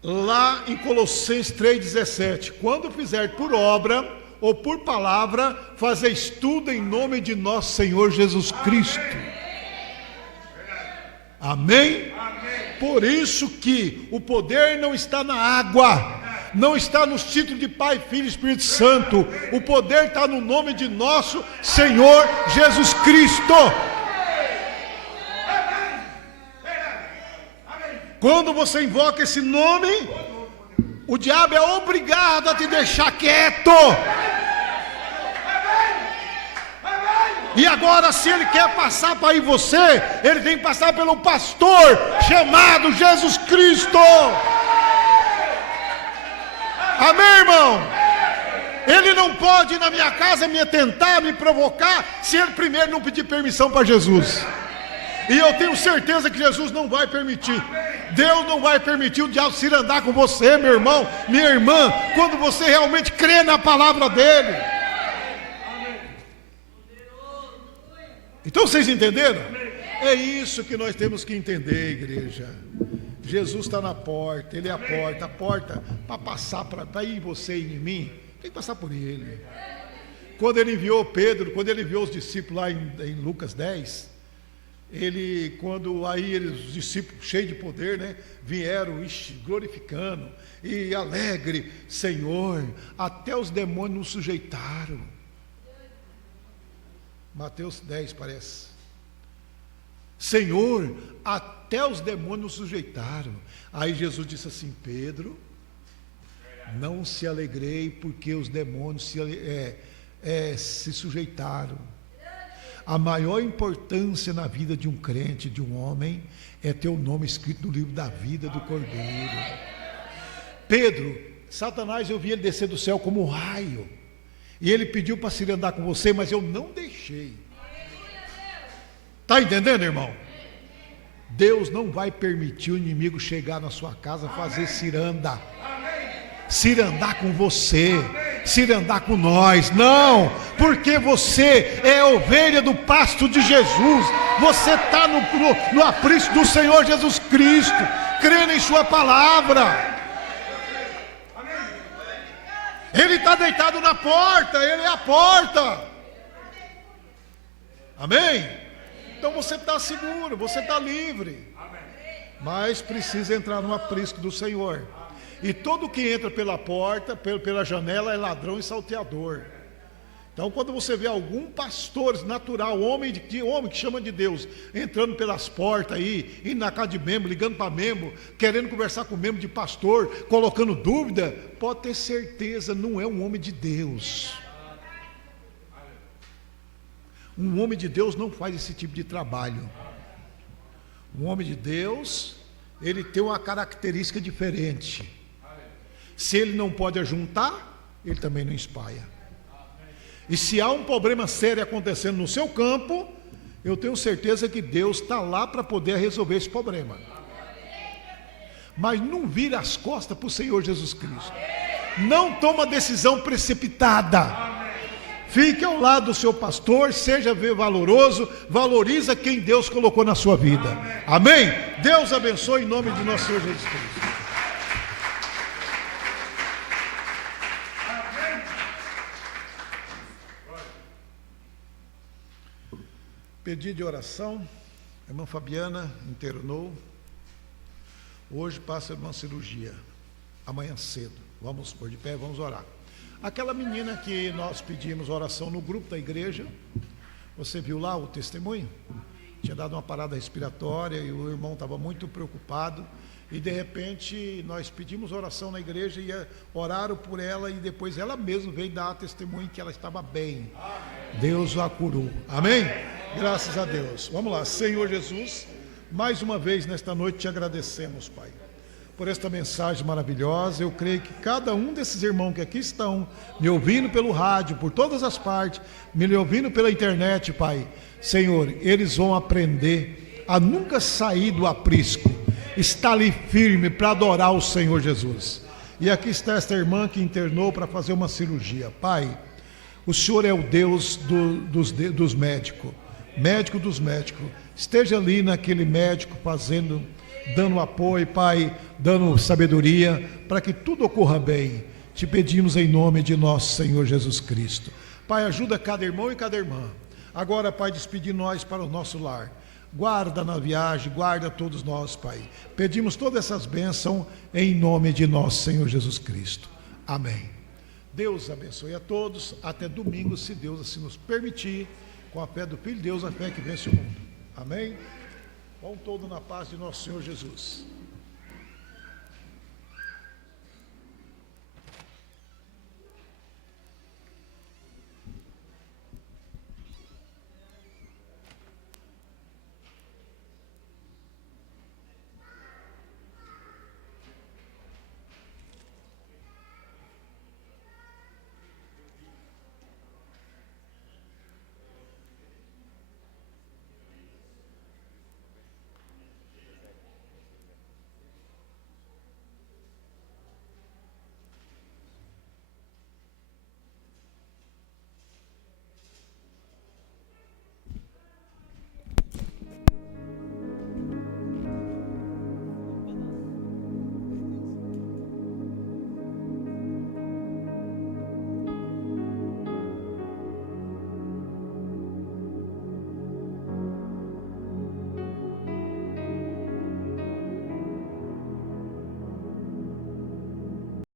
Lá em Colossenses 3,17: quando fizer por obra ou por palavra, fazeis tudo em nome de nosso Senhor Jesus Cristo. Amém? Amém? Por isso que o poder não está na água, não está nos títulos de Pai, Filho e Espírito Santo. O poder está no nome de nosso Senhor Jesus Cristo. Quando você invoca esse nome, O diabo é obrigado a te deixar quieto. E agora, se ele quer passar para aí você, ele tem que passar pelo pastor chamado Jesus Cristo. Amém, irmão? Ele não pode ir na minha casa me tentar, me provocar, se ele primeiro não pedir permissão para Jesus. E eu tenho certeza que Jesus não vai permitir. Deus não vai permitir o diabo se andar com você, meu irmão, minha irmã, quando você realmente crê na palavra dele. Então vocês entenderam? É isso que nós temos que entender, igreja. Jesus está na porta, ele é a porta para passar para ir você e em mim, tem que passar por ele. Quando ele enviou Pedro, quando ele enviou os discípulos lá em Lucas 10, os discípulos cheios de poder, né, vieram glorificando e alegre, Senhor, até os demônios nos sujeitaram. Mateus 10 parece. Senhor, até os demônios nos sujeitaram. Aí Jesus disse assim: Pedro, não se alegrei porque os demônios se sujeitaram. A maior importância na vida de um crente, de um homem, é ter o nome escrito no livro da vida do Cordeiro. Pedro, Satanás, eu vi ele descer do céu como um raio, e ele pediu para se andar com você, mas eu não deixei. Está entendendo, irmão? Deus não vai permitir o inimigo chegar na sua casa, fazer ciranda com você, cirandar com nós. Não, porque você é ovelha do pasto de Jesus. Você está no aprisco do Senhor Jesus Cristo, crendo em sua palavra. Ele está deitado na porta, ele é a porta. Amém? Então você está seguro, você está livre. Mas precisa entrar no aprisco do Senhor. E todo que entra pela porta, pela janela, é ladrão e salteador. Então, quando você vê algum pastor natural, homem que chama de Deus, entrando pelas portas aí, indo na casa de membro, ligando para membro, querendo conversar com membro de pastor, colocando dúvida, pode ter certeza, não é um homem de Deus. Um homem de Deus não faz esse tipo de trabalho. Um homem de Deus, ele tem uma característica diferente. Se ele não pode ajuntar, ele também não espalha. E se há um problema sério acontecendo no seu campo, eu tenho certeza que Deus está lá para poder resolver esse problema. Mas não vira as costas para o Senhor Jesus Cristo. Não toma decisão precipitada. Fique ao lado do seu pastor, seja valoroso, valoriza quem Deus colocou na sua vida. Amém? Deus abençoe em nome de nosso Senhor Jesus Cristo. Pedido de oração, a irmã Fabiana internou. Hoje passa uma cirurgia, amanhã cedo. Vamos pôr de pé, vamos orar. Aquela menina que nós pedimos oração no grupo da igreja, você viu lá o testemunho? Tinha dado uma parada respiratória e o irmão estava muito preocupado. E de repente nós pedimos oração na igreja e oraram por ela e depois ela mesma veio dar testemunho que ela estava bem. Deus a curou. Amém? Graças a Deus. Vamos lá, Senhor Jesus, mais uma vez nesta noite te agradecemos, Pai, por esta mensagem maravilhosa. Eu creio que cada um desses irmãos que aqui estão, me ouvindo pelo rádio, por todas as partes, me ouvindo pela internet, Pai, Senhor, eles vão aprender a nunca sair do aprisco, estar ali firme para adorar o Senhor Jesus. E aqui está esta irmã que internou para fazer uma cirurgia. Pai, o Senhor é o Deus dos médicos, médico dos médicos. Esteja ali naquele médico dando apoio, Pai, dando sabedoria, para que tudo ocorra bem. Te pedimos em nome de nosso Senhor Jesus Cristo. Pai, ajuda cada irmão e cada irmã. Agora, Pai, despedir nós para o nosso lar. Guarda na viagem, guarda todos nós, Pai. Pedimos todas essas bênçãos em nome de nosso Senhor Jesus Cristo. Amém. Deus abençoe a todos. Até domingo, se Deus assim nos permitir, com a fé do Filho de Deus, a fé que vence o mundo. Amém? Vão todos na paz de nosso Senhor Jesus.